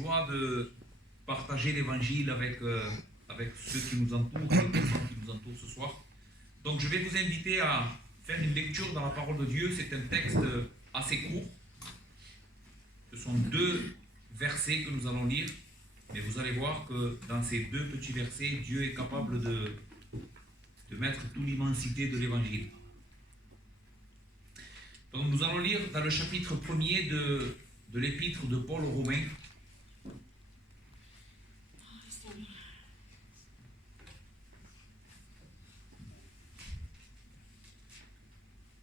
Joie de partager l'évangile avec ceux qui nous entourent, les personnes qui nous entourent ce soir. Donc je vais vous inviter à faire une lecture dans la parole de Dieu. C'est un texte assez court. Ce sont 2 versets que nous allons lire. Mais vous allez voir que dans ces 2 petits versets, Dieu est capable de mettre toute l'immensité de l'évangile. Donc nous allons lire dans le chapitre 1er de l'épître de Paul aux Romains.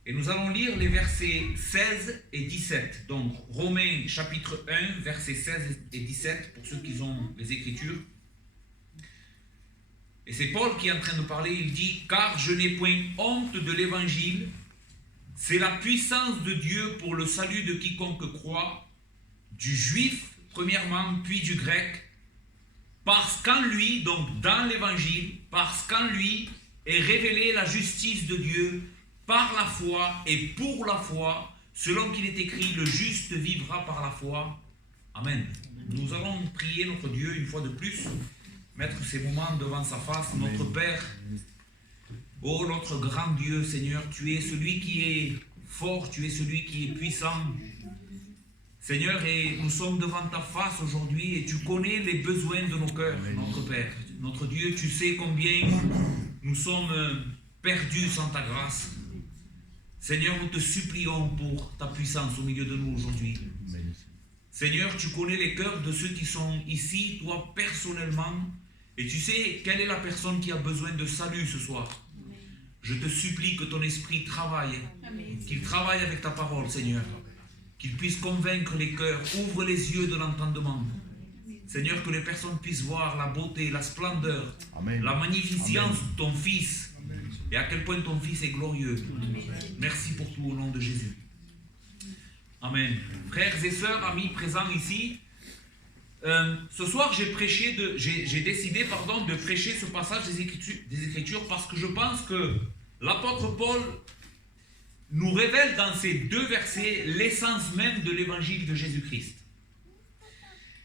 Et nous allons lire les versets 16 et 17. Donc, Romains chapitre 1, versets 16 et 17, pour ceux qui ont les Écritures. Et c'est Paul qui est en train de parler, il dit « Car je n'ai point honte de l'Évangile, c'est la puissance de Dieu pour le salut de quiconque croit, du juif premièrement, puis du grec, parce qu'en lui, donc dans l'Évangile, parce qu'en lui est révélée la justice de Dieu, par la foi et pour la foi, selon qu'il est écrit, le juste vivra par la foi. Amen. Nous allons prier notre Dieu une fois de plus, mettre ces moments devant sa face. Amen. Notre Père, ô notre grand Dieu, Seigneur, tu es celui qui est fort, tu es celui qui est puissant. Seigneur, et nous sommes devant ta face aujourd'hui et tu connais les besoins de nos cœurs, Amen. Notre Père. Notre Dieu, tu sais combien nous sommes perdus sans ta grâce. Seigneur, nous te supplions pour ta puissance au milieu de nous aujourd'hui. Seigneur, tu connais les cœurs de ceux qui sont ici, toi personnellement, et tu sais quelle est la personne qui a besoin de salut ce soir. Je te supplie que ton esprit travaille, qu'il travaille avec ta parole, Seigneur, qu'il puisse convaincre les cœurs, ouvre les yeux de l'entendement. Seigneur, que les personnes puissent voir la beauté, la splendeur, Amen. La magnificence Amen. De ton Fils, et à quel point ton Fils est glorieux. Amen. Merci pour tout au nom de Jésus. Amen. Frères et sœurs, amis présents ici, ce soir j'ai décidé de prêcher ce passage des Écritures parce que je pense que l'apôtre Paul nous révèle dans ces 2 versets l'essence même de l'évangile de Jésus-Christ.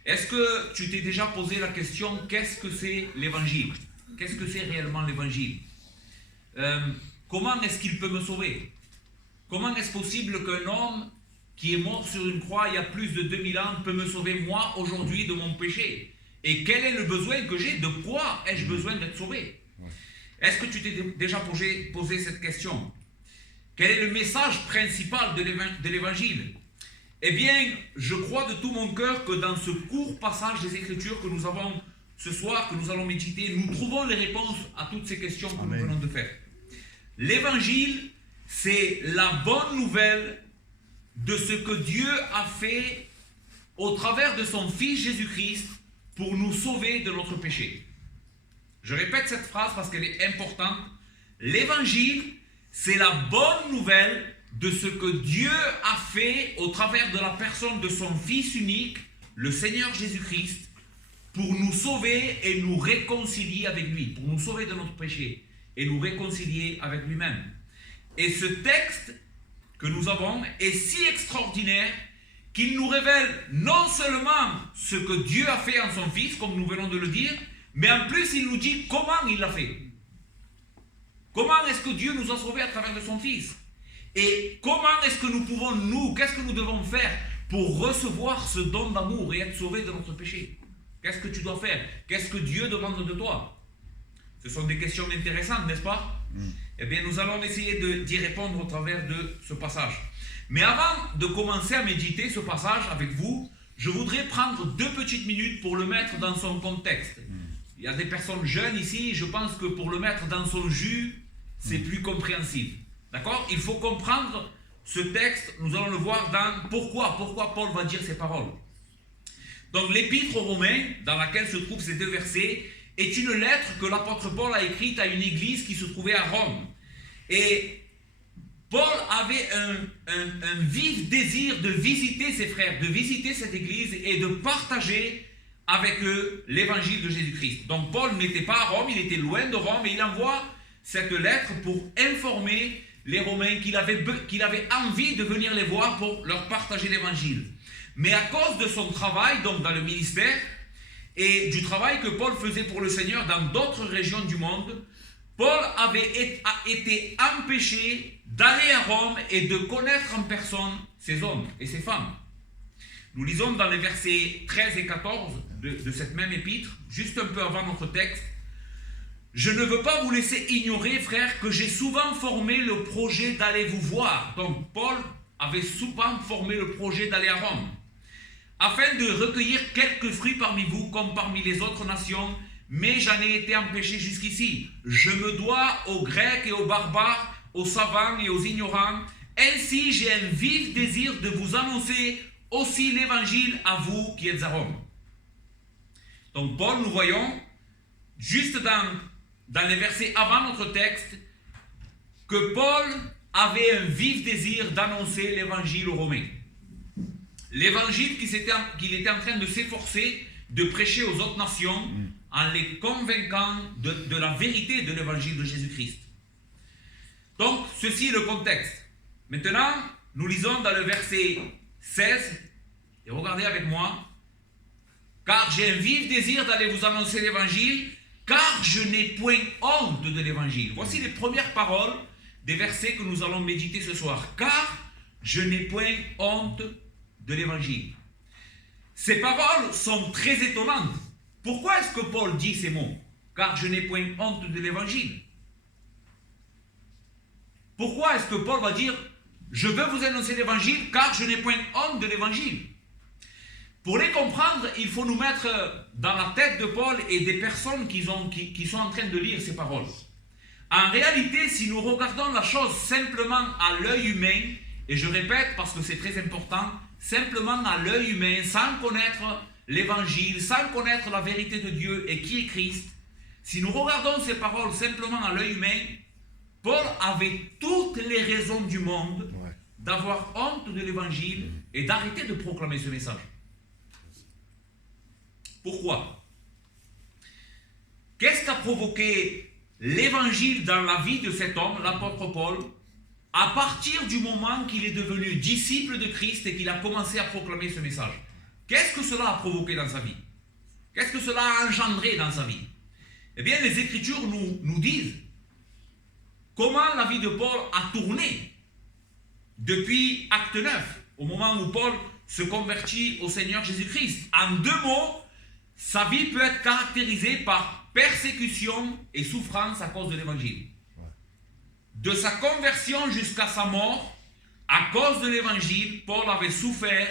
Est-ce que tu t'es déjà posé la question, qu'est-ce que c'est l'évangile? Qu'est-ce que c'est réellement l'évangile? Comment est-ce qu'il peut me sauver? Comment est-ce possible qu'un homme qui est mort sur une croix il y a plus de 2000 ans peut me sauver moi aujourd'hui de mon péché? Et quel est le besoin que j'ai? De quoi ai-je besoin d'être sauvé? Est-ce que tu t'es déjà posé cette question? Quel est le message principal de l'évangile? Eh bien, je crois de tout mon cœur que dans ce court passage des Écritures que nous avons ce soir, que nous allons méditer, nous trouvons les réponses à toutes ces questions que Amen. Nous venons de faire. L'évangile, c'est la bonne nouvelle de ce que Dieu a fait au travers de son Fils Jésus-Christ pour nous sauver de notre péché. Je répète cette phrase parce qu'elle est importante. L'évangile, c'est la bonne nouvelle de ce que Dieu a fait au travers de la personne de son Fils unique, le Seigneur Jésus-Christ, pour nous sauver et nous réconcilier avec lui, pour nous sauver de notre péché et nous réconcilier avec lui-même. Et ce texte que nous avons est si extraordinaire qu'il nous révèle non seulement ce que Dieu a fait en son Fils, comme nous venons de le dire, mais en plus il nous dit comment il l'a fait. Comment est-ce que Dieu nous a sauvés à travers de son Fils? Et comment est-ce que nous pouvons, qu'est-ce que nous devons faire pour recevoir ce don d'amour et être sauvés de notre péché? Qu'est-ce que tu dois faire? Qu'est-ce que Dieu demande de toi? Ce sont des questions intéressantes, n'est-ce pas? Eh bien, nous allons essayer d'y répondre au travers de ce passage. Mais avant de commencer à méditer ce passage avec vous, je voudrais prendre 2 petites minutes pour le mettre dans son contexte. Il y a des personnes jeunes ici, je pense que pour le mettre dans son jus, c'est plus compréhensible. D'accord? Il faut comprendre ce texte, nous allons le voir dans pourquoi Paul va dire ces paroles. Donc l'épître aux Romains, dans laquelle se trouvent ces 2 versets, est une lettre que l'apôtre Paul a écrite à une église qui se trouvait à Rome. Et Paul avait un vif désir de visiter ses frères, de visiter cette église et de partager avec eux l'évangile de Jésus-Christ. Donc Paul n'était pas à Rome, il était loin de Rome et il envoie cette lettre pour informer les Romains qu'il avait envie de venir les voir pour leur partager l'évangile. Mais à cause de son travail, donc dans le ministère, et du travail que Paul faisait pour le Seigneur dans d'autres régions du monde, Paul avait été empêché d'aller à Rome et de connaître en personne ces hommes et ces femmes. Nous lisons dans les versets 13 et 14 de cette même épître, juste un peu avant notre texte, « Je ne veux pas vous laisser ignorer, frères, que j'ai souvent formé le projet d'aller vous voir. » Donc Paul avait souvent formé le projet d'aller à Rome, afin de recueillir quelques fruits parmi vous, comme parmi les autres nations, mais j'en ai été empêché jusqu'ici. Je me dois aux Grecs et aux barbares, aux savants et aux ignorants. Ainsi, j'ai un vif désir de vous annoncer aussi l'évangile à vous qui êtes à Rome. Donc Paul, nous voyons, juste dans les versets avant notre texte, que Paul avait un vif désir d'annoncer l'évangile aux Romains. L'évangile qu'il était en train de s'efforcer de prêcher aux autres nations en les convainquant de la vérité de l'évangile de Jésus-Christ. Donc, ceci est le contexte. Maintenant, nous lisons dans le verset 16, et regardez avec moi, « Car j'ai un vif désir d'aller vous annoncer l'évangile, car je n'ai point honte de l'évangile. » Voici les premières paroles des versets que nous allons méditer ce soir. « Car je n'ai point honte de l'évangile. » Ces paroles sont très étonnantes. Pourquoi est-ce que Paul dit ces mots? Car je n'ai point honte de l'évangile. Pourquoi est-ce que Paul va dire je veux vous annoncer l'évangile car je n'ai point honte de l'évangile? Pour les comprendre, il faut nous mettre dans la tête de Paul et des personnes qui sont en train de lire ces paroles. En réalité, si nous regardons la chose simplement à l'œil humain, et je répète parce que c'est très important, simplement à l'œil humain, sans connaître l'évangile, sans connaître la vérité de Dieu et qui est Christ, si nous regardons ces paroles simplement à l'œil humain, Paul avait toutes les raisons du monde d'avoir honte de l'évangile et d'arrêter de proclamer ce message. Pourquoi? Qu'est-ce qui a provoqué l'évangile dans la vie de cet homme, l'apôtre Paul, à partir du moment qu'il est devenu disciple de Christ et qu'il a commencé à proclamer ce message? Qu'est-ce que cela a provoqué dans sa vie? Qu'est-ce que cela a engendré dans sa vie? Eh bien, les Écritures nous disent comment la vie de Paul a tourné depuis Acte 9, au moment où Paul se convertit au Seigneur Jésus-Christ. En deux mots, sa vie peut être caractérisée par persécution et souffrance à cause de l'évangile. De sa conversion jusqu'à sa mort, à cause de l'évangile, Paul avait souffert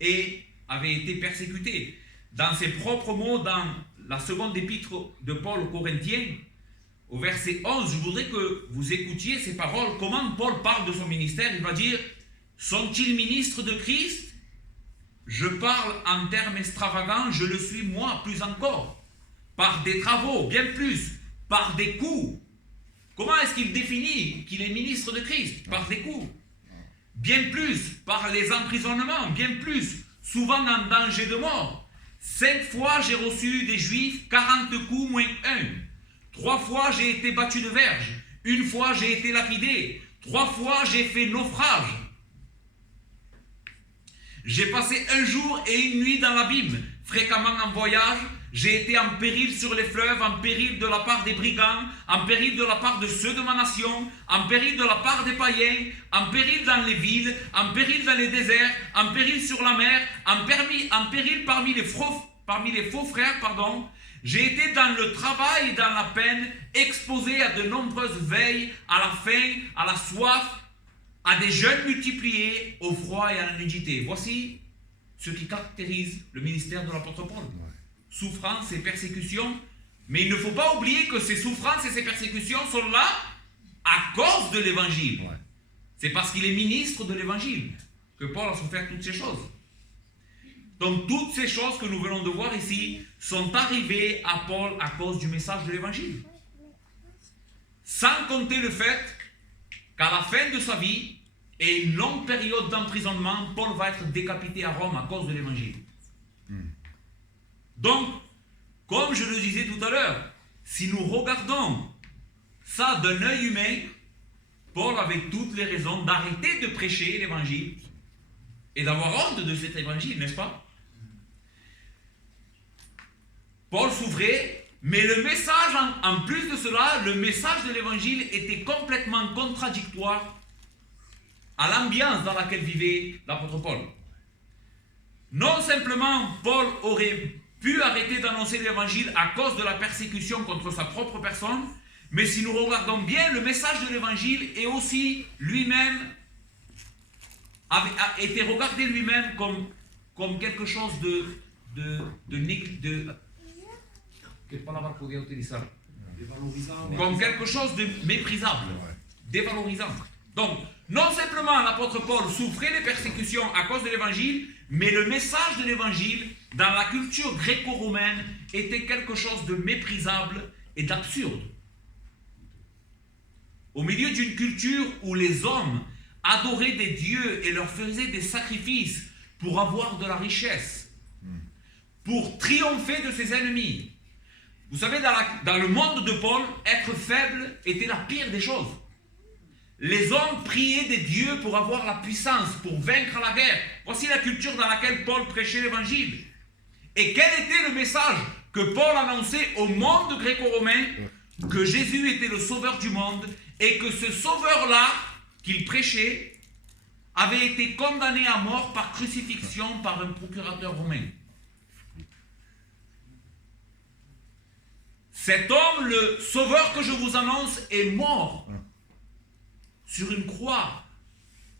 et avait été persécuté. Dans ses propres mots, dans la seconde épître de Paul aux Corinthiens, au verset 11, je voudrais que vous écoutiez ces paroles. Comment Paul parle de son ministère? Il va dire, sont-ils ministres de Christ? Je parle en termes extravagants, je le suis moi, plus encore. Par des travaux, bien plus. Par des coups. Comment est-ce qu'il définit qu'il est ministre de Christ? Par des coups. Bien plus, par les emprisonnements, bien plus. Souvent en danger de mort. 5 fois j'ai reçu des Juifs 40 coups moins 1. 3 fois j'ai été battu de verge. 1 fois j'ai été lapidé. 3 fois j'ai fait naufrage. J'ai passé 1 jour et 1 nuit dans l'abîme, fréquemment en voyage. J'ai été en péril sur les fleuves, en péril de la part des brigands, en péril de la part de ceux de ma nation, en péril de la part des païens, en péril dans les villes, en péril dans les déserts, en péril sur la mer, en péril parmi les faux frères, pardon. J'ai été dans le travail et dans la peine, exposé à de nombreuses veilles, à la faim, à la soif, à des jeûnes multipliés, au froid et à la nudité. Voici ce qui caractérise le ministère de l'apôtre Paul. Souffrance et persécutions, mais il ne faut pas oublier que ces souffrances et ces persécutions sont là à cause de l'évangile. C'est parce qu'il est ministre de l'évangile que Paul a souffert toutes ces choses. Donc toutes ces choses que nous venons de voir ici sont arrivées à Paul à cause du message de l'évangile. Sans compter le fait qu'à la fin de sa vie et une longue période d'emprisonnement, Paul va être décapité à Rome à cause de l'évangile. Donc, comme je le disais tout à l'heure, si nous regardons ça d'un œil humain, Paul avait toutes les raisons d'arrêter de prêcher l'évangile et d'avoir honte de cet évangile, n'est-ce pas? Paul s'ouvrait, mais le message, en plus de cela, le message de l'évangile était complètement contradictoire à l'ambiance dans laquelle vivait l'apôtre Paul. Non simplement Paul aurait pu arrêter d'annoncer l'évangile à cause de la persécution contre sa propre personne, mais si nous regardons bien, le message de l'évangile est aussi lui-même, a été regardé lui-même comme quelque chose comme quelque chose de méprisable, dévalorisant. Donc, non simplement l'apôtre Paul souffrait des persécutions à cause de l'évangile, mais le message de l'évangile dans la culture gréco-romaine était quelque chose de méprisable et d'absurde. Au milieu d'une culture où les hommes adoraient des dieux et leur faisaient des sacrifices pour avoir de la richesse, pour triompher de ses ennemis. Vous savez, dans le monde de Paul, être faible était la pire des choses. Les hommes priaient des dieux pour avoir la puissance, pour vaincre la guerre. Voici la culture dans laquelle Paul prêchait l'évangile. Et quel était le message que Paul annonçait au monde gréco-romain? Que Jésus était le sauveur du monde et que ce sauveur-là qu'il prêchait avait été condamné à mort par crucifixion par un procurateur romain. Cet homme, le sauveur que je vous annonce, est mort sur une croix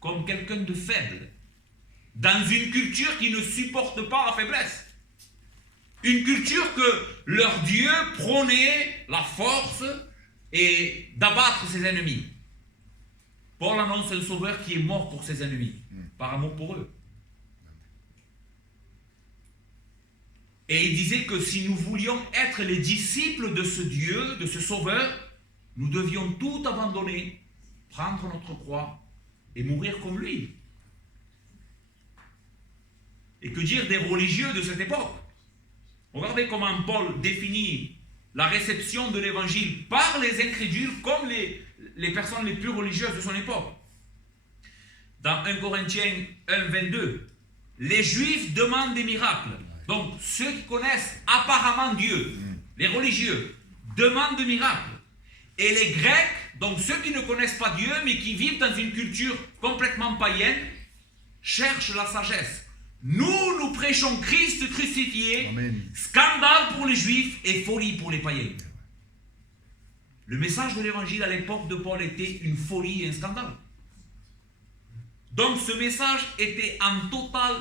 comme quelqu'un de faible, dans une culture qui ne supporte pas la faiblesse. Une culture que leur Dieu prônait la force et d'abattre ses ennemis. Paul annonce un sauveur qui est mort pour ses ennemis, par amour pour eux. Et il disait que si nous voulions être les disciples de ce Dieu, de ce sauveur, nous devions tout abandonner, prendre notre croix et mourir comme lui. Et que dire des religieux de cette époque? Regardez comment Paul définit la réception de l'évangile par les incrédules comme les personnes les plus religieuses de son époque. Dans 1 Corinthiens 1, 22, les Juifs demandent des miracles. Donc, ceux qui connaissent apparemment Dieu, les religieux, demandent des miracles. Et les Grecs, donc ceux qui ne connaissent pas Dieu, mais qui vivent dans une culture complètement païenne, cherchent la sagesse. Nous prêchons Christ crucifié, Amen. Scandale pour les Juifs et folie pour les païens. Le message de l'évangile à l'époque de Paul était une folie et un scandale. Donc ce message était en totale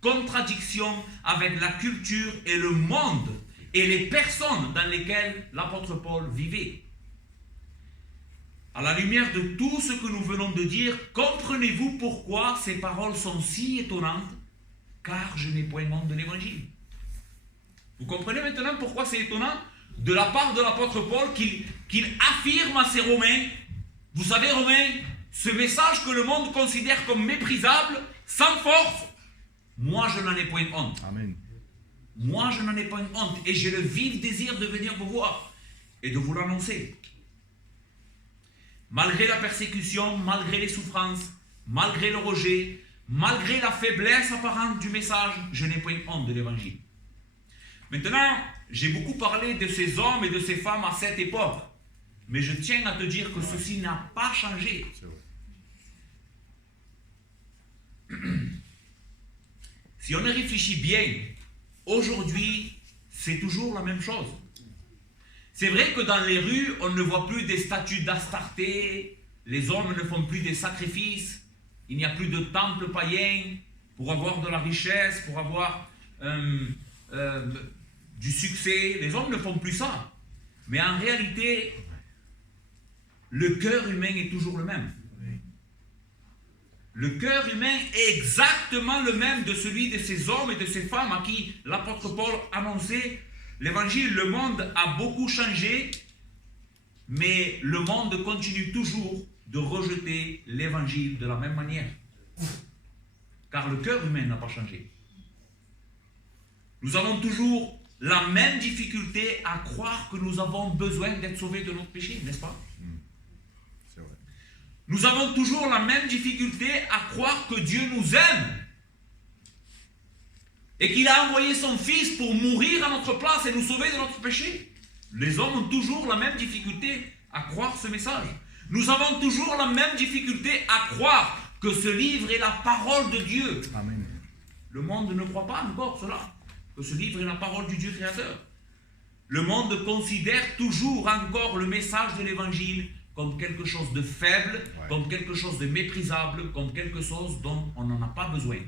contradiction avec la culture et le monde et les personnes dans lesquelles l'apôtre Paul vivait. À la lumière de tout ce que nous venons de dire, comprenez-vous pourquoi ces paroles sont si étonnantes? Car je n'ai point honte de l'évangile. Vous comprenez maintenant pourquoi c'est étonnant de la part de l'apôtre Paul qu'il affirme à ces Romains, vous savez Romains, ce message que le monde considère comme méprisable, sans force, moi je n'en ai point honte. Amen. Moi je n'en ai pas une honte et j'ai le vif désir de venir vous voir et de vous l'annoncer. Malgré la persécution, malgré les souffrances, malgré le rejet, malgré la faiblesse apparente du message, je n'ai point honte de l'évangile. Maintenant, j'ai beaucoup parlé de ces hommes et de ces femmes à cette époque, mais je tiens à te dire que ceci n'a pas changé. Si on y réfléchit bien, aujourd'hui, c'est toujours la même chose. C'est vrai que dans les rues, on ne voit plus des statues d'Astarté, les hommes ne font plus des sacrifices, il n'y a plus de temples païens pour avoir de la richesse, pour avoir du succès. Les hommes ne font plus ça. Mais en réalité, le cœur humain est toujours le même. Le cœur humain est exactement le même de celui de ces hommes et de ces femmes à qui l'apôtre Paul annonçait l'évangile. Le monde a beaucoup changé, mais le monde continue toujours de rejeter l'évangile de la même manière. Car le cœur humain n'a pas changé. Nous avons toujours la même difficulté à croire que nous avons besoin d'être sauvés de notre péché, n'est-ce pas? Nous avons toujours la même difficulté à croire que Dieu nous aime et qu'il a envoyé son Fils pour mourir à notre place et nous sauver de notre péché. Les hommes ont toujours la même difficulté à croire ce message. Nous avons toujours la même difficulté à croire que ce livre est la parole de Dieu. Amen. Le monde ne croit pas encore cela, que ce livre est la parole du Dieu créateur. Le monde considère toujours encore le message de l'évangile comme quelque chose de faible, comme quelque chose de méprisable, comme quelque chose dont on n'en a pas besoin.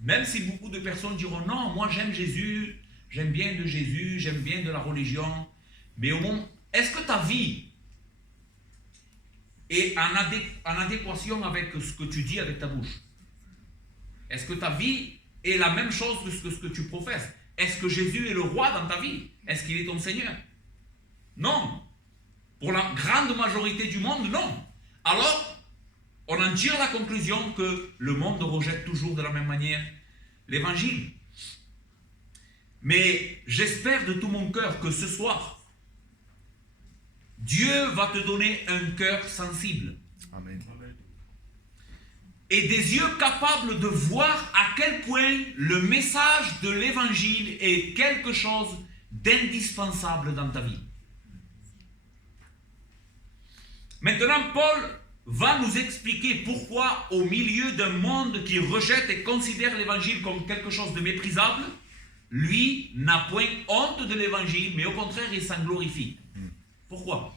Même si beaucoup de personnes diront non, moi j'aime Jésus, j'aime bien de Jésus, j'aime bien de la religion, mais au moment, est-ce que ta vie est en adéquation avec ce que tu dis avec ta bouche? Est-ce que ta vie est la même chose que ce que tu professes? Est-ce que Jésus est le roi dans ta vie? Est-ce qu'il est ton Seigneur? Non. Pour la grande majorité du monde, non. Alors, on en tire la conclusion que le monde rejette toujours de la même manière l'évangile. Mais j'espère de tout mon cœur que ce soir, Dieu va te donner un cœur sensible. Amen. Et des yeux capables de voir à quel point le message de l'évangile est quelque chose d'indispensable dans ta vie. Maintenant, Paul va nous expliquer pourquoi, au milieu d'un monde qui rejette et considère l'évangile comme quelque chose de méprisable, lui n'a point honte de l'évangile, mais au contraire, il s'en glorifie. Pourquoi?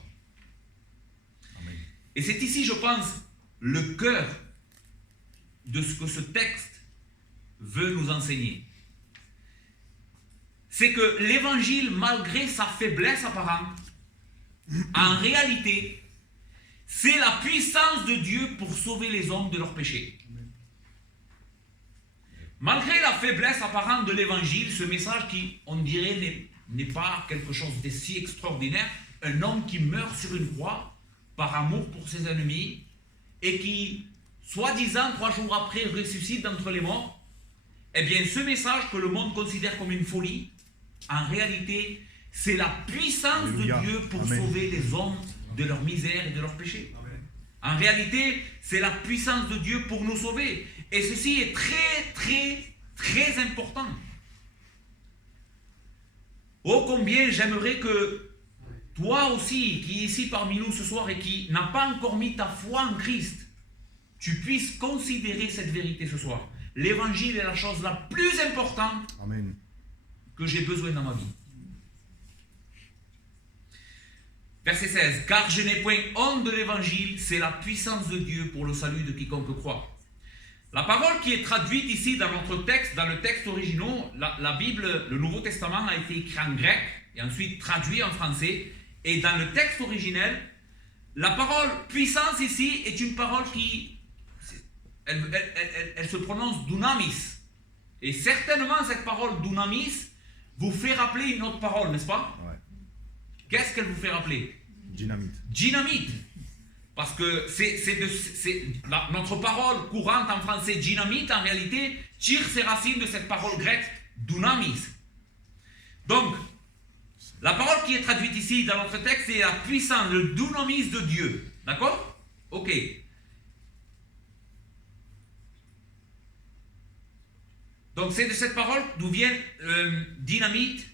Amen. Et c'est ici, je pense, le cœur de ce que ce texte veut nous enseigner. C'est que l'évangile, malgré sa faiblesse apparente, en réalité, c'est la puissance de Dieu pour sauver les hommes de leurs péchés. Malgré la faiblesse apparente de l'évangile, ce message qui, on dirait, n'est pas quelque chose de si extraordinaire, un homme qui meurt sur une croix par amour pour ses ennemis et qui, soi-disant 3 jours après, ressuscite d'entre les morts, eh bien ce message que le monde considère comme une folie, en réalité, c'est la puissance Alléluia. de Dieu pour Amen. sauver les hommes de leur misère et de leur péché. Amen. En réalité, c'est la puissance de Dieu pour nous sauver. Et ceci est très, très, très important. Oh, combien j'aimerais que toi aussi, qui es ici parmi nous ce soir et qui n'a pas encore mis ta foi en Christ, tu puisses considérer cette vérité ce soir. L'évangile est la chose la plus importante Amen. que j'ai besoin dans ma vie. Verset 16. Car je n'ai point honte de l'évangile, c'est la puissance de Dieu pour le salut de quiconque croit. La parole qui est traduite ici dans notre texte, dans le texte original, la Bible, le Nouveau Testament a été écrit en grec et ensuite traduit en français. Et dans le texte originel, la parole puissance ici est une parole qui, elle se prononce dunamis. Et certainement cette parole dunamis vous fait rappeler une autre parole, n'est-ce pas? Ouais. Qu'est-ce qu'elle vous fait rappeler? Dynamite. Dynamite. Parce que notre parole courante en français, dynamite, en réalité, tire ses racines de cette parole grecque, dunamis. Donc, la parole qui est traduite ici dans notre texte, c'est la puissance, le dunamis de Dieu. D'accord? Ok. Donc, c'est de cette parole d'où vient dynamite.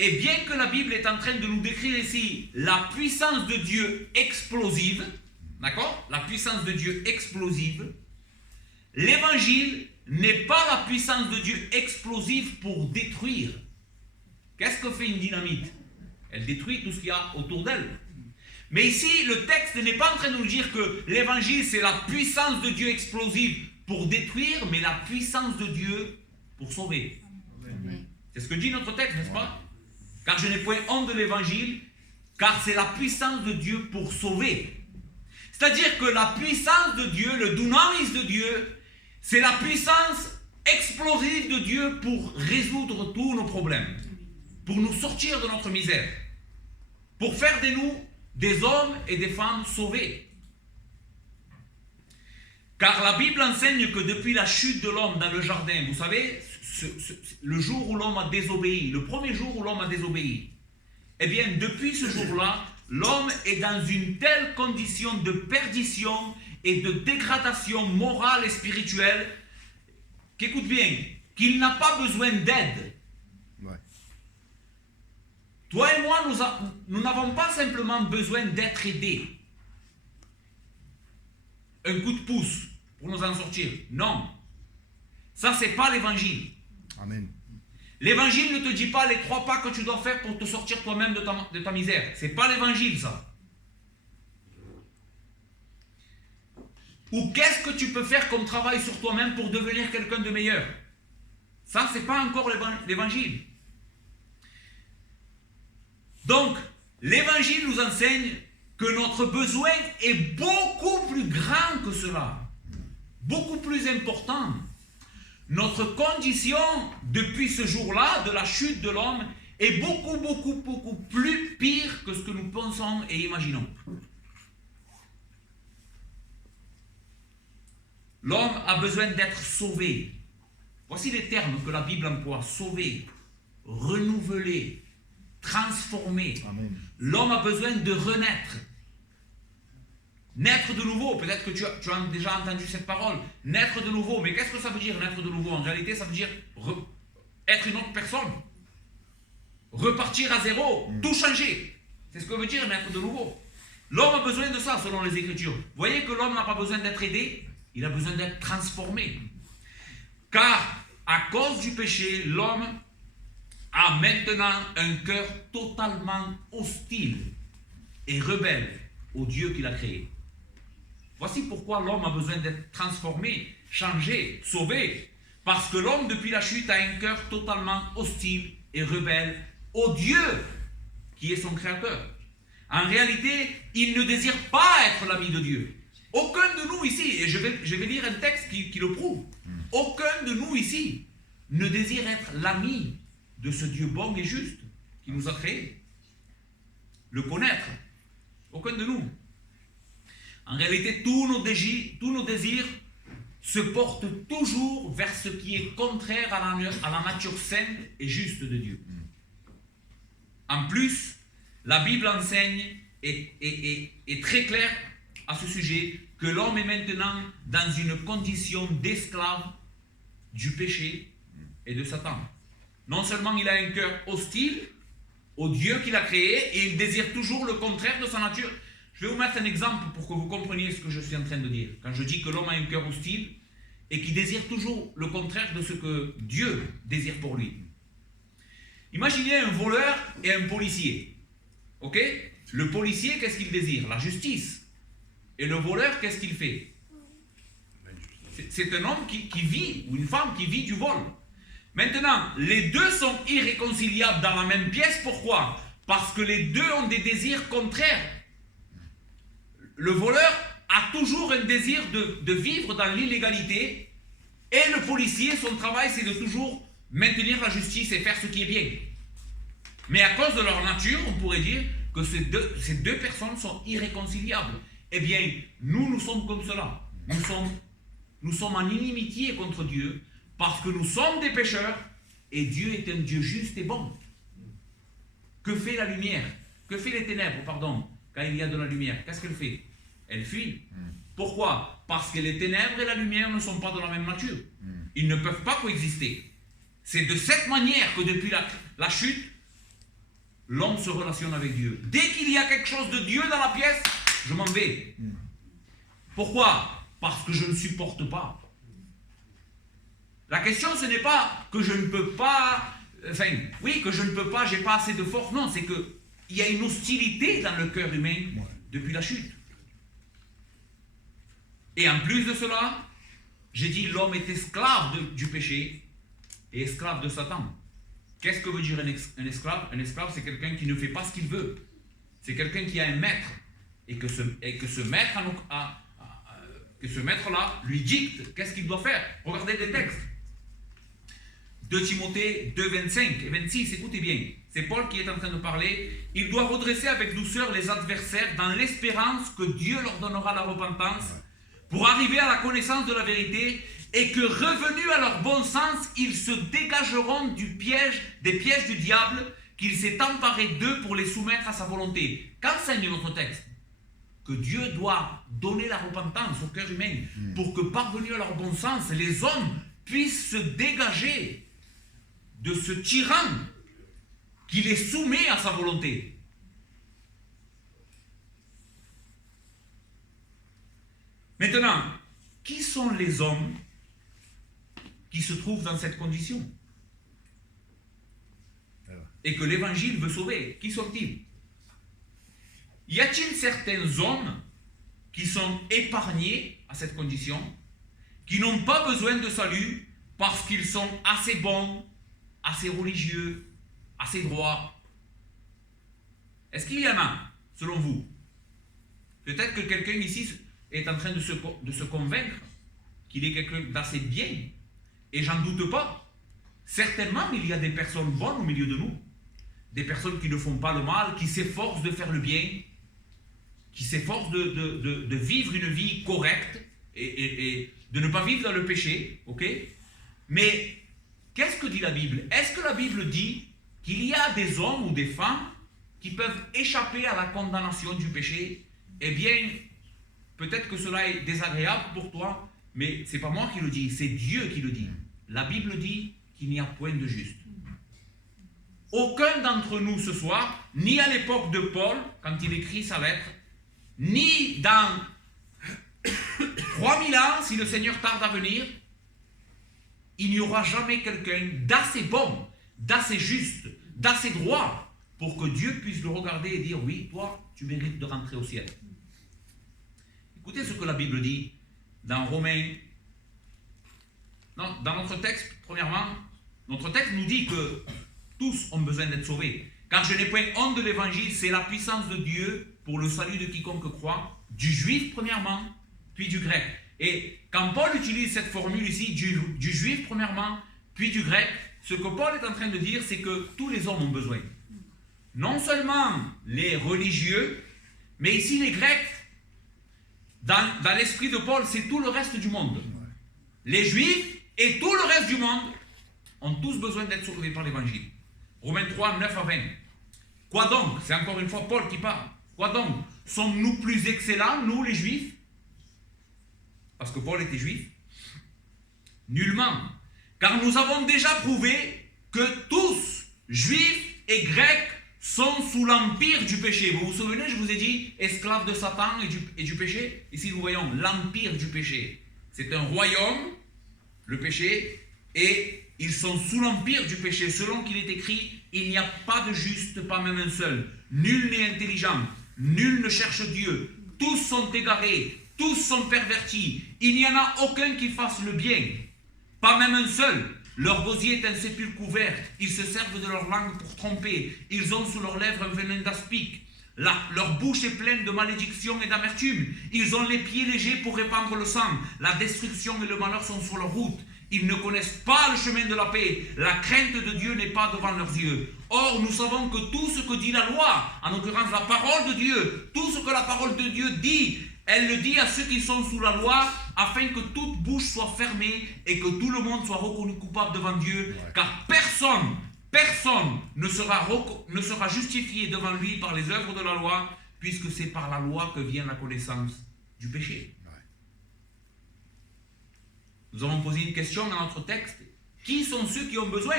Et bien que la Bible est en train de nous décrire ici la puissance de Dieu explosive, d'accord? La puissance de Dieu explosive, l'évangile n'est pas la puissance de Dieu explosive pour détruire. Qu'est-ce que fait une dynamite? Elle détruit tout ce qu'il y a autour d'elle. Mais ici, le texte n'est pas en train de nous dire que l'évangile c'est la puissance de Dieu explosive pour détruire, mais la puissance de Dieu pour sauver. Amen. C'est ce que dit notre texte, n'est-ce pas? Car je n'ai point honte de l'évangile, car c'est la puissance de Dieu pour sauver. C'est-à-dire que la puissance de Dieu, le dunamis de Dieu, c'est la puissance explosive de Dieu pour résoudre tous nos problèmes, pour nous sortir de notre misère, pour faire de nous des hommes et des femmes sauvés. Car la Bible enseigne que depuis la chute de l'homme dans le jardin, vous savez, le jour où l'homme a désobéi, le premier jour où l'homme a désobéi, eh bien, depuis ce jour-là, l'homme est dans une telle condition de perdition et de dégradation morale et spirituelle qu'écoute bien, qu'il n'a pas besoin d'aide. Ouais. Toi et moi, nous n'avons pas simplement besoin d'être aidés. Un coup de pouce pour nous en sortir. Non. Ça, c'est pas l'évangile. Amen. L'évangile ne te dit pas les 3 pas que tu dois faire pour te sortir toi-même de ta misère. C'est pas l'évangile, ça. Ou qu'est-ce que tu peux faire comme travail sur toi-même pour devenir quelqu'un de meilleur? Ça, c'est pas encore l'évangile. Donc, l'évangile nous enseigne que notre besoin est beaucoup plus grand que cela. Beaucoup plus important. Notre condition, depuis ce jour-là, de la chute de l'homme, est beaucoup plus pire que ce que nous pensons et imaginons. L'homme a besoin d'être sauvé. Voici les termes que la Bible emploie. Sauvé, renouvelé, transformé. Amen. L'homme a besoin de renaître. Naître de nouveau. Peut-être que tu as déjà entendu cette parole. Naître de nouveau. Mais qu'est-ce que ça veut dire, naître de nouveau? En réalité, ça veut dire être une autre personne. Repartir à zéro. Tout changer. C'est ce que veut dire naître de nouveau. L'homme a besoin de ça, selon les Écritures. Vous voyez que l'homme n'a pas besoin d'être aidé. Il a besoin d'être transformé. Car, à cause du péché, l'homme a maintenant un cœur totalement hostile et rebelle au Dieu qu'il a créé. Voici pourquoi l'homme a besoin d'être transformé, changé, sauvé. Parce que l'homme, depuis la chute, a un cœur totalement hostile et rebelle au Dieu qui est son créateur. En réalité, il ne désire pas être l'ami de Dieu. Aucun de nous ici, et je vais lire un texte qui le prouve, aucun de nous ici ne désire être l'ami de ce Dieu bon et juste qui nous a créés. Le connaître. Aucun de nous. En réalité, tous nos désirs se portent toujours vers ce qui est contraire à la nature sainte et juste de Dieu. En plus, la Bible enseigne et est très claire à ce sujet que l'homme est maintenant dans une condition d'esclave du péché et de Satan. Non seulement il a un cœur hostile au Dieu qu'il a créé et il désire toujours le contraire de sa nature. Je vais vous mettre un exemple pour que vous compreniez ce que je suis en train de dire. Quand je dis que l'homme a un cœur hostile et qui désire toujours le contraire de ce que Dieu désire pour lui. Imaginez un voleur et un policier. Ok? Le policier, qu'est-ce qu'il désire? La justice. Et le voleur, qu'est-ce qu'il fait? C'est un homme qui vit, ou une femme qui vit du vol. Maintenant, les deux sont irréconciliables dans la même pièce. Pourquoi? Parce que les deux ont des désirs contraires. Le voleur a toujours un désir de vivre dans l'illégalité, et le policier, son travail, c'est de toujours maintenir la justice et faire ce qui est bien. Mais à cause de leur nature, on pourrait dire que ces deux personnes sont irréconciliables. Eh bien, nous sommes comme cela. Nous sommes en inimitié contre Dieu parce que nous sommes des pécheurs et Dieu est un Dieu juste et bon. Que fait la lumière? Que fait les ténèbres, pardon, quand il y a de la lumière? Qu'est-ce qu'elle fait? Elle fuit. Pourquoi? Parce que les ténèbres et la lumière ne sont pas de la même nature. Ils ne peuvent pas coexister. C'est de cette manière que depuis la chute, l'homme se relationne avec Dieu. Dès qu'il y a quelque chose de Dieu dans la pièce, je m'en vais. Pourquoi? Parce que je ne supporte pas. La question, ce n'est pas que je ne peux pas, que je ne peux pas, j'ai pas assez de force. Non, c'est qu'il y a une hostilité dans le cœur humain depuis la chute. Et en plus de cela, j'ai dit l'homme est esclave du péché et esclave de Satan. Qu'est-ce que veut dire un esclave? Un esclave, c'est quelqu'un qui ne fait pas ce qu'il veut. C'est quelqu'un qui a un maître et que ce maître-là lui dicte qu'est-ce qu'il doit faire. Regardez des textes. 2 Timothée 2, 25 et 26, écoutez bien. C'est Paul qui est en train de parler. Il doit redresser avec douceur les adversaires dans l'espérance que Dieu leur donnera la repentance pour arriver à la connaissance de la vérité et que revenus à leur bon sens, ils se dégageront des pièges du diable qu'il s'est emparé d'eux pour les soumettre à sa volonté. Qu'enseigne notre texte? Que Dieu doit donner la repentance au cœur humain pour que, parvenus à leur bon sens, les hommes puisse se dégager de ce tyran qui les soumet à sa volonté. Maintenant, qui sont les hommes qui se trouvent dans cette condition et que l'Évangile veut sauver? Qui sont-ils? Y a-t-il certains hommes qui sont épargnés à cette condition, qui n'ont pas besoin de salut parce qu'ils sont assez bons, assez religieux, assez droits? Est-ce qu'il y en a, selon vous? Peut-être que quelqu'un ici est en train de se convaincre qu'il est quelqu'un d'assez bien, et j'en doute pas. Certainement, il y a des personnes bonnes au milieu de nous, des personnes qui ne font pas le mal, qui s'efforcent de faire le bien, qui s'efforcent de vivre une vie correcte et de ne pas vivre dans le péché, ok? Mais qu'est-ce que dit la Bible? Est-ce que la Bible dit qu'il y a des hommes ou des femmes qui peuvent échapper à la condamnation du péché? Eh bien, peut-être que cela est désagréable pour toi, mais ce n'est pas moi qui le dis, c'est Dieu qui le dit. La Bible dit qu'il n'y a point de juste. Aucun d'entre nous ce soir, ni à l'époque de Paul, quand il écrit sa lettre, ni dans 3000 ans, si le Seigneur tarde à venir, il n'y aura jamais quelqu'un d'assez bon, d'assez juste, d'assez droit, pour que Dieu puisse le regarder et dire, oui, toi, tu mérites de rentrer au ciel. Écoutez ce que la Bible dit dans Romains. Non, dans notre texte, premièrement, notre texte nous dit que tous ont besoin d'être sauvés. Car je n'ai point honte de l'évangile, c'est la puissance de Dieu pour le salut de quiconque croit, du juif premièrement, puis du grec. Et quand Paul utilise cette formule ici, du juif premièrement, puis du grec, ce que Paul est en train de dire, c'est que tous les hommes ont besoin. Non seulement les religieux, mais ici les grecs. Dans l'esprit de Paul, c'est tout le reste du monde. Les Juifs et tout le reste du monde ont tous besoin d'être sauvés par l'Évangile. Romains 3, 9 à 20. Quoi donc? C'est encore une fois Paul qui parle. Quoi donc? Sommes-nous plus excellents, nous les Juifs? Parce que Paul était Juif. Nullement. Car nous avons déjà prouvé que tous, Juifs et Grecs, sont sous l'empire du péché. Vous vous souvenez, je vous ai dit, esclaves de Satan et du péché. Ici, nous voyons l'empire du péché. C'est un royaume, le péché, et ils sont sous l'empire du péché. Selon qu'il est écrit, il n'y a pas de juste, pas même un seul. Nul n'est intelligent, nul ne cherche Dieu. Tous sont égarés, tous sont pervertis. Il n'y en a aucun qui fasse le bien, pas même un seul. Leur gosier est un sépulcre ouvert. Ils se servent de leur langue pour tromper. Ils ont sous leurs lèvres un venin d'aspic. Leur bouche est pleine de malédiction et d'amertume. Ils ont les pieds légers pour répandre le sang. La destruction et le malheur sont sur leur route. Ils ne connaissent pas le chemin de la paix. La crainte de Dieu n'est pas devant leurs yeux. Or, nous savons que tout ce que dit la loi, en l'occurrence la parole de Dieu, tout ce que la parole de Dieu dit, elle le dit à ceux qui sont sous la loi, afin que toute bouche soit fermée et que tout le monde soit reconnu coupable devant Dieu, car personne ne sera justifié devant lui par les œuvres de la loi, puisque c'est par la loi que vient la connaissance du péché. Nous avons posé une question dans notre texte. Qui sont ceux qui ont besoin?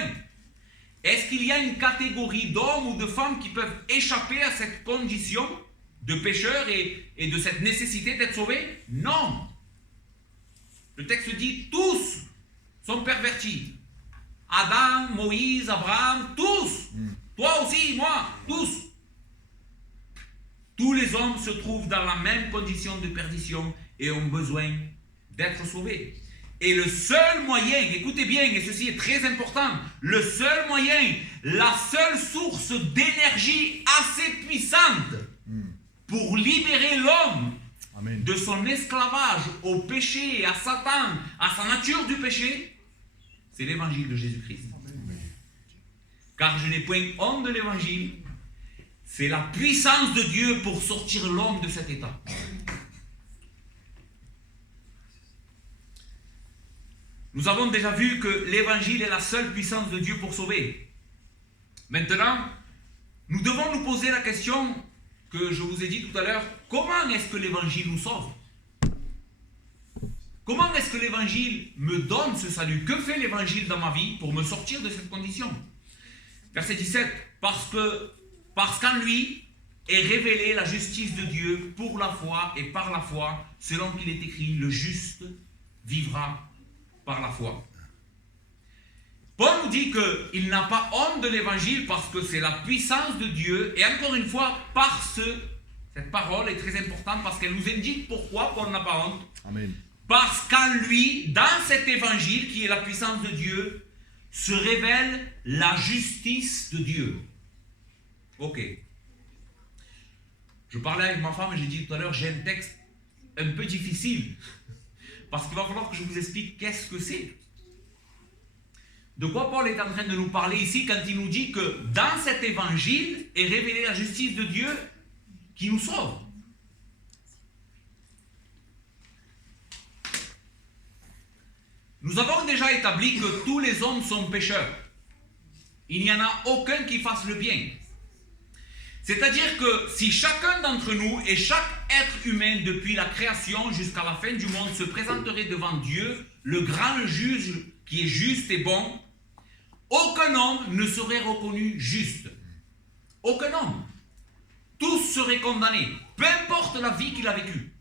Est-ce qu'il y a une catégorie d'hommes ou de femmes qui peuvent échapper à cette condition de pécheurs et de cette nécessité d'être sauvés? Non. Le texte dit tous sont pervertis. Adam, Moïse, Abraham, tous. Toi aussi, moi, tous. Tous les hommes se trouvent dans la même condition de perdition et ont besoin d'être sauvés. Et le seul moyen, écoutez bien, et ceci est très important, le seul moyen, la seule source d'énergie assez puissante pour libérer l'homme de son esclavage au péché, à Satan, à sa nature du péché, c'est l'évangile de Jésus-Christ. Car je n'ai point honte de l'évangile, c'est la puissance de Dieu pour sortir l'homme de cet état. Nous avons déjà vu que l'évangile est la seule puissance de Dieu pour sauver. Maintenant, nous devons nous poser la question que je vous ai dit tout à l'heure, comment est-ce que l'évangile nous sauve? Comment est-ce que l'évangile me donne ce salut? Que fait l'évangile dans ma vie pour me sortir de cette condition? Verset 17, parce qu'en lui est révélée la justice de Dieu pour la foi et par la foi, selon qu'il est écrit, le juste vivra par la foi. Paul nous dit qu'il n'a pas honte de l'évangile parce que c'est la puissance de Dieu. Et encore une fois, cette parole est très importante parce qu'elle nous indique pourquoi Paul n'a pas honte. Amen. Parce qu'en lui, dans cet évangile qui est la puissance de Dieu, se révèle la justice de Dieu. Ok. Je parlais avec ma femme et j'ai dit tout à l'heure, j'ai un texte un peu difficile. Parce qu'il va falloir que je vous explique qu'est-ce que c'est. De quoi Paul est en train de nous parler ici quand il nous dit que dans cet évangile est révélée la justice de Dieu qui nous sauve. Nous avons déjà établi que tous les hommes sont pécheurs. Il n'y en a aucun qui fasse le bien. C'est-à-dire que si chacun d'entre nous et chaque être humain depuis la création jusqu'à la fin du monde se présenterait devant Dieu, le grand juge qui est juste et bon, aucun homme ne serait reconnu juste. Aucun homme. Tous seraient condamnés, peu importe la vie qu'il a vécue.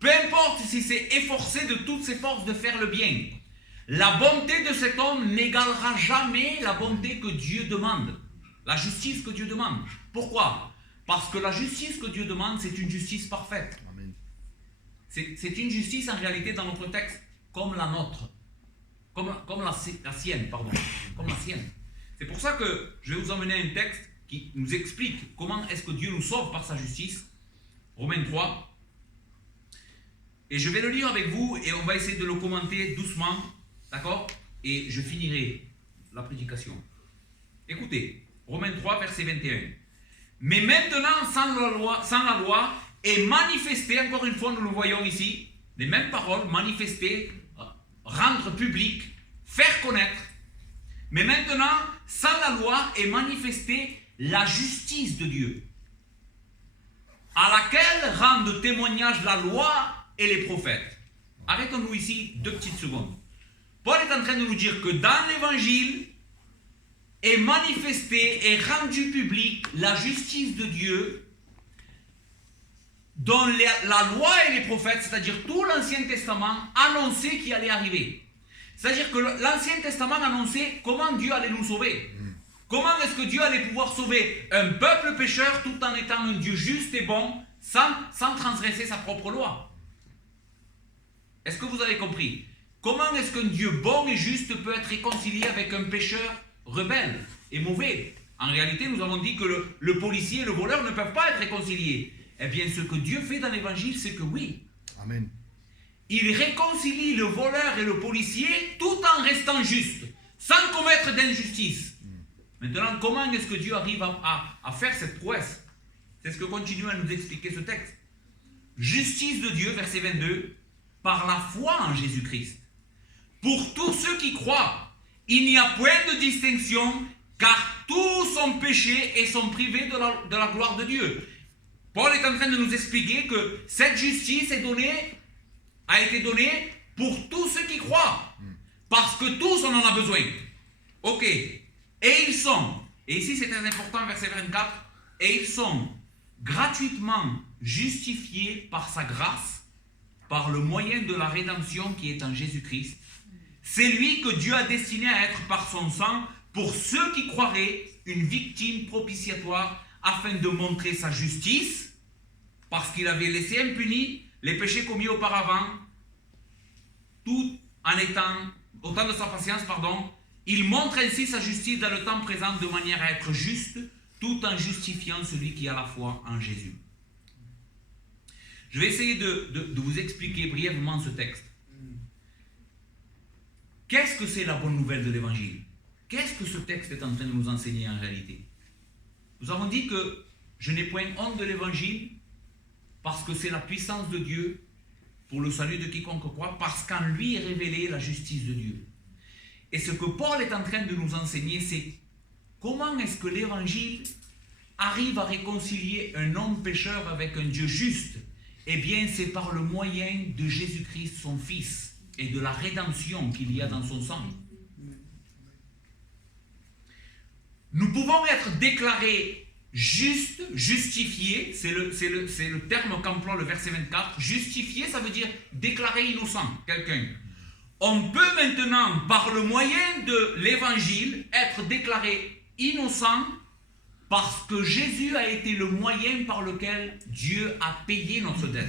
Peu importe s'il s'est efforcé de toutes ses forces de faire le bien. La bonté de cet homme n'égalera jamais la bonté que Dieu demande. La justice que Dieu demande. Pourquoi? Parce que la justice que Dieu demande, c'est une justice parfaite. Amen. C'est une justice en réalité dans notre texte comme la nôtre. Comme la sienne, pardon. Comme la sienne. C'est pour ça que je vais vous emmener un texte qui nous explique comment est-ce que Dieu nous sauve par sa justice. Romains 3. Et je vais le lire avec vous et on va essayer de le commenter doucement. D'accord? Et je finirai la prédication. Écoutez, Romains 3, verset 21. Mais maintenant, sans la loi, est manifesté, encore une fois, nous le voyons ici, les mêmes paroles, manifester, rendre public, faire connaître. Mais maintenant, sans la loi, est manifestée la justice de Dieu, à laquelle rendent témoignage la loi et les prophètes. Arrêtons-nous ici 2 petites secondes. Paul est en train de nous dire que dans l'évangile est manifestée et rendue publique la justice de Dieu dont la loi et les prophètes, c'est-à-dire tout l'Ancien Testament, annonçaient qu'il allait arriver. C'est-à-dire que l'Ancien Testament annonçait comment Dieu allait nous sauver. Comment est-ce que Dieu allait pouvoir sauver un peuple pécheur tout en étant un Dieu juste et bon, sans transgresser sa propre loi. Est-ce que vous avez compris? Comment est-ce qu'un Dieu bon et juste peut être réconcilié avec un pécheur rebelle et mauvais? En réalité, nous avons dit que le policier et le voleur ne peuvent pas être réconciliés. Eh bien, ce que Dieu fait dans l'évangile, c'est que oui. Amen. Il réconcilie le voleur et le policier tout en restant juste, sans commettre d'injustice. Maintenant, comment est-ce que Dieu arrive à faire cette prouesse? C'est ce que continue à nous expliquer ce texte. Justice de Dieu, verset 22, par la foi en Jésus-Christ. Pour tous ceux qui croient, il n'y a point de distinction, car tous sont péchés et sont privés de la gloire de Dieu. Paul est en train de nous expliquer que cette justice a été donnée pour tous ceux qui croient. Parce que tous on en a besoin. Ok. Et ils sont, et ici c'est très important, verset 24, et ils sont gratuitement justifiés par sa grâce, par le moyen de la rédemption qui est en Jésus-Christ. C'est lui que Dieu a destiné à être par son sang, pour ceux qui croiraient, une victime propitiatoire, afin de montrer sa justice, parce qu'il avait laissé impunis les péchés commis auparavant, tout en étant, au temps de sa patience, il montre ainsi sa justice dans le temps présent de manière à être juste, tout en justifiant celui qui a la foi en Jésus. Je vais essayer de vous expliquer brièvement ce texte. Qu'est-ce que c'est la bonne nouvelle de l'Évangile? Qu'est-ce que ce texte est en train de nous enseigner en réalité? Nous avons dit que je n'ai point honte de l'Évangile parce que c'est la puissance de Dieu pour le salut de quiconque croit, parce qu'en lui est révélée la justice de Dieu. Et ce que Paul est en train de nous enseigner, c'est comment est-ce que l'Évangile arrive à réconcilier un homme pécheur avec un Dieu juste? Eh bien, c'est par le moyen de Jésus-Christ, son Fils. et de la rédemption qu'il y a dans son sang. Nous pouvons être déclarés justes, justifiés, c'est le terme qu'emploie le verset 24. Justifié, ça veut dire déclarer innocent quelqu'un. On peut maintenant, par le moyen de l'évangile, être déclaré innocent parce que Jésus a été le moyen par lequel Dieu a payé notre dette.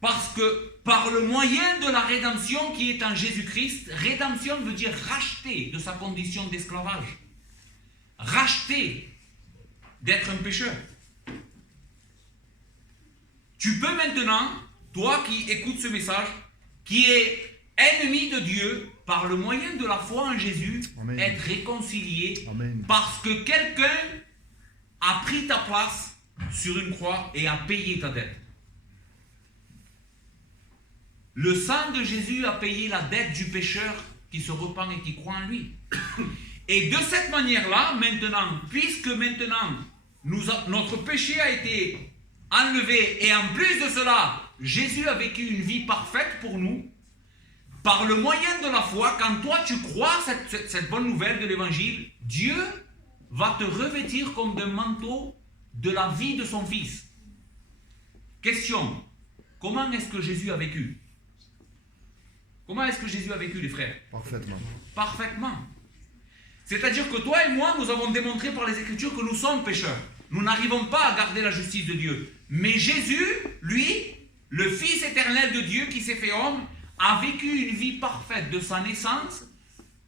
Parce que par le moyen de la rédemption qui est en Jésus-Christ, rédemption veut dire racheter de sa condition d'esclavage. Racheter d'être un pécheur. Tu peux maintenant, toi qui écoutes ce message, qui est ennemi de Dieu, par le moyen de la foi en Jésus, Amen. être réconcilié. Amen. Parce que quelqu'un a pris ta place sur une croix et a payé ta dette. Le sang de Jésus a payé la dette du pécheur qui se repent et qui croit en lui. Et de cette manière-là, maintenant, puisque maintenant notre péché a été enlevé et en plus de cela, Jésus a vécu une vie parfaite pour nous, par le moyen de la foi, quand toi tu crois cette bonne nouvelle de l'évangile, Dieu va te revêtir comme d'un manteau de la vie de son Fils. Question, comment est-ce que Jésus a vécu ? Comment est-ce que Jésus a vécu, les frères ? Parfaitement. Parfaitement. C'est-à-dire que toi et moi, nous avons démontré par les Écritures que nous sommes pécheurs. Nous n'arrivons pas à garder la justice de Dieu. Mais Jésus, lui, le Fils éternel de Dieu qui s'est fait homme, a vécu une vie parfaite de sa naissance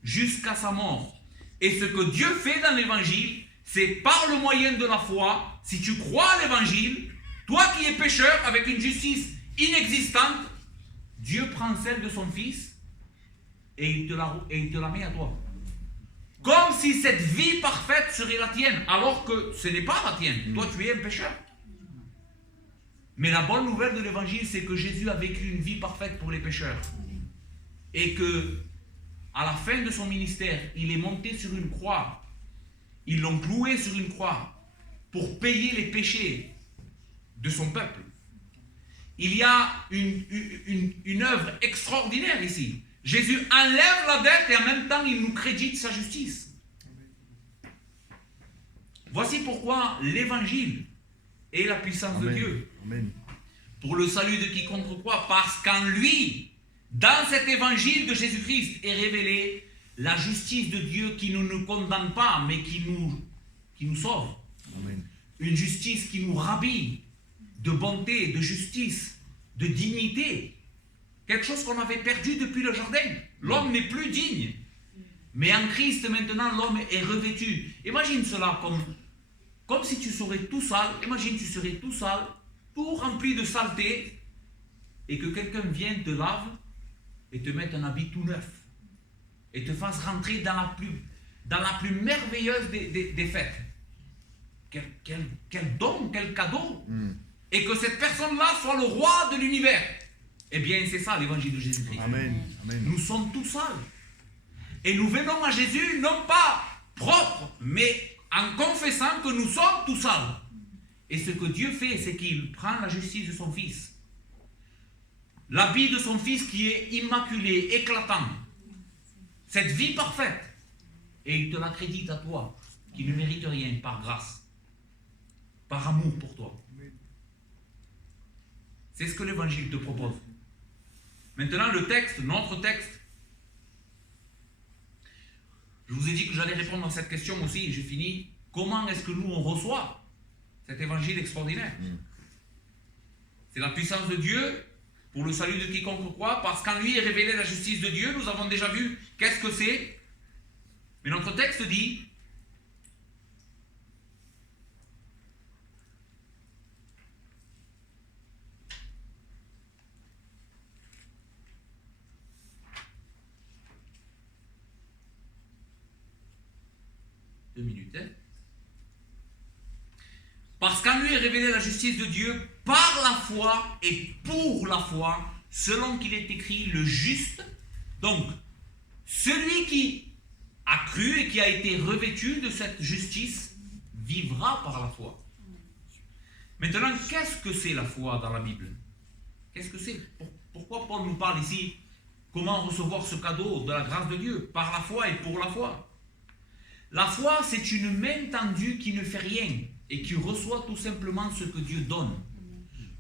jusqu'à sa mort. Et ce que Dieu fait dans l'Évangile, c'est par le moyen de la foi, si tu crois à l'Évangile, toi qui es pécheur avec une justice inexistante, Dieu prend celle de son Fils et il te la met à toi. Comme si cette vie parfaite serait la tienne, alors que ce n'est pas la tienne. Toi, tu es un pécheur. Mais la bonne nouvelle de l'évangile, c'est que Jésus a vécu une vie parfaite pour les pécheurs. Et que, à la fin de son ministère, il est monté sur une croix. Ils l'ont cloué sur une croix pour payer les péchés de son peuple. Il y a une œuvre extraordinaire ici. Jésus enlève la dette et en même temps il nous crédite sa justice. Voici pourquoi l'évangile est la puissance Amen. de Dieu. Amen. Pour le salut de quiconque croit, parce qu'en lui, dans cet évangile de Jésus-Christ, est révélée la justice de Dieu qui ne nous condamne pas, mais qui nous sauve. Amen. Une justice qui nous rhabille de bonté, de justice, de dignité. Quelque chose qu'on avait perdu depuis le jardin. L'homme n'est plus digne. Mais en Christ, maintenant, l'homme est revêtu. Imagine cela comme si tu serais tout sale. Imagine tu serais tout sale, tout rempli de saleté, et que quelqu'un vienne te lave et te mette un habit tout neuf. Et te fasse rentrer dans la plus merveilleuse des fêtes. Quel don, quel cadeau. Et que cette personne-là soit le roi de l'univers. Eh bien, c'est ça l'évangile de Jésus-Christ. Amen. Amen. Nous sommes tout sales. Et nous venons à Jésus, non pas propres, mais en confessant que nous sommes tout sales. Et ce que Dieu fait, c'est qu'il prend la justice de son Fils. L'habit de son Fils qui est immaculé, éclatant. Cette vie parfaite. Et il te l'accrédite à toi, qui ne mérite rien, par grâce. Par amour pour toi. C'est ce que l'évangile te propose. Maintenant, le texte, notre texte. Je vous ai dit que j'allais répondre à cette question aussi, et j'ai fini. Comment est-ce que nous, on reçoit cet évangile extraordinaire? C'est la puissance de Dieu pour le salut de quiconque croit, parce qu'en lui est révélée la justice de Dieu. Nous avons déjà vu qu'est-ce que c'est. Mais notre texte dit... Parce qu'en lui est révélée la justice de Dieu par la foi et pour la foi, selon qu'il est écrit, le juste. Donc, celui qui a cru et qui a été revêtu de cette justice vivra par la foi. Maintenant, qu'est-ce que c'est la foi dans la Bible? Qu'est-ce que c'est? Pourquoi Paul nous parle ici? Comment recevoir ce cadeau de la grâce de Dieu? Par la foi et pour la foi. La foi, c'est une main tendue qui ne fait rien et qui reçoit tout simplement ce que Dieu donne.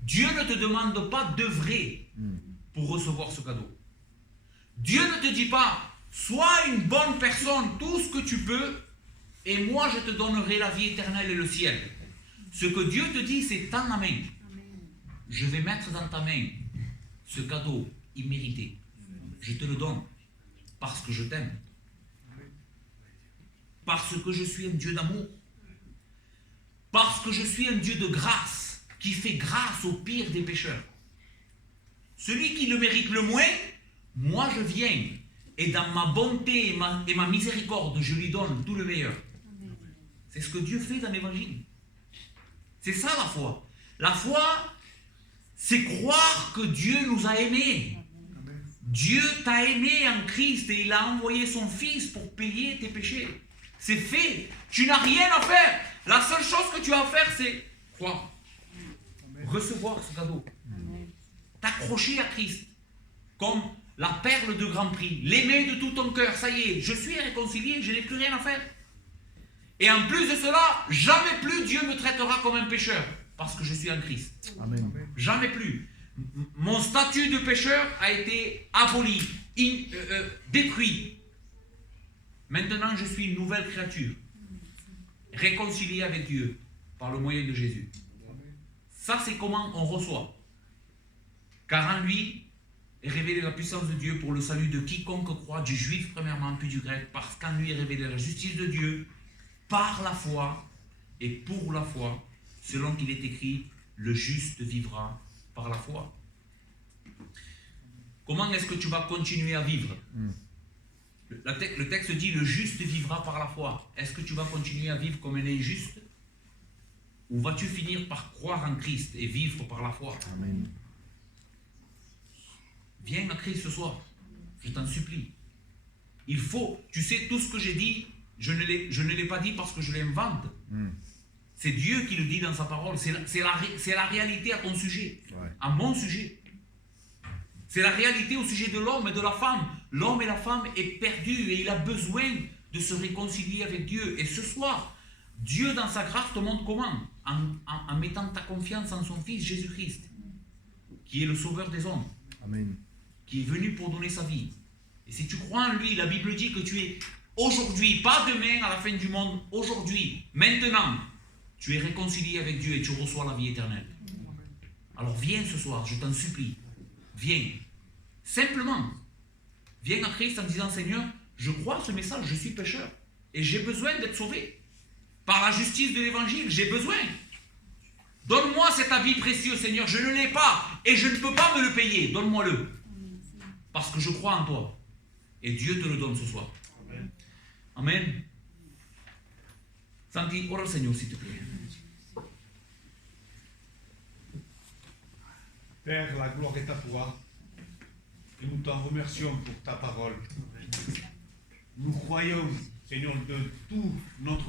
Dieu ne te demande pas d'œuvrer pour recevoir ce cadeau. Dieu ne te dit pas, sois une bonne personne, tout ce que tu peux, et moi je te donnerai la vie éternelle et le ciel. Ce que Dieu te dit, c'est tends la main. Je vais mettre dans ta main ce cadeau immérité. Je te le donne parce que je t'aime. Parce que je suis un Dieu d'amour. Parce que je suis un Dieu de grâce qui fait grâce au pire des pécheurs. Celui qui le mérite le moins, moi je viens et dans ma bonté et ma miséricorde, je lui donne tout le meilleur. C'est ce que Dieu fait dans l'évangile. C'est ça la foi. La foi, c'est croire que Dieu nous a aimés. Dieu t'a aimé en Christ et il a envoyé son Fils pour payer tes péchés. C'est fait. Tu n'as rien à faire. La seule chose que tu as à faire, c'est croire. Recevoir ce cadeau. T'accrocher à Christ comme la perle de grand prix. L'aimer de tout ton cœur. Ça y est, je suis réconcilié, je n'ai plus rien à faire. Et en plus de cela, jamais plus Dieu me traitera comme un pécheur. Parce que je suis en Christ. Amen. Jamais plus. Mon statut de pécheur a été aboli, détruit. Maintenant, je suis une nouvelle créature, réconciliée avec Dieu par le moyen de Jésus. Ça, c'est comment on reçoit. Car en lui est révélée la puissance de Dieu pour le salut de quiconque croit, du juif premièrement, puis du grec, parce qu'en lui est révélée la justice de Dieu par la foi et pour la foi, selon qu'il est écrit, le juste vivra par la foi. Comment est-ce que tu vas continuer à vivre? Le texte dit le juste vivra par la foi. Est-ce que tu vas continuer à vivre comme un injuste? Ou vas-tu finir par croire en Christ et vivre par la foi? Amen. Viens à Christ ce soir. Je t'en supplie. Il faut, tu sais, tout ce que j'ai dit, je ne l'ai pas dit parce que je l'invente. C'est Dieu qui le dit dans sa parole. C'est la réalité à ton sujet, à mon sujet. C'est la réalité au sujet de l'homme et de la femme. L'homme et la femme est perdu et il a besoin de se réconcilier avec Dieu. Et ce soir, Dieu dans sa grâce te montre comment? En mettant ta confiance en son Fils Jésus-Christ, qui est le sauveur des hommes. Amen. Qui est venu pour donner sa vie. Et si tu crois en lui, la Bible dit que tu es aujourd'hui, pas demain à la fin du monde, aujourd'hui, maintenant, tu es réconcilié avec Dieu et tu reçois la vie éternelle. Alors viens ce soir, je t'en supplie. Viens. Simplement. Viens à Christ en disant, Seigneur, je crois ce message, je suis pécheur. Et j'ai besoin d'être sauvé. Par la justice de l'évangile, j'ai besoin. Donne-moi cet habit précieux, Seigneur, je ne l'ai pas. Et je ne peux pas me le payer. Donne-moi-le. Parce que je crois en toi. Et Dieu te le donne ce soir. Amen. Amen. Santi, ora au Seigneur, s'il te plaît. Père, la gloire est à toi. Et nous t'en remercions pour ta parole. Nous croyons, Seigneur, de tout notre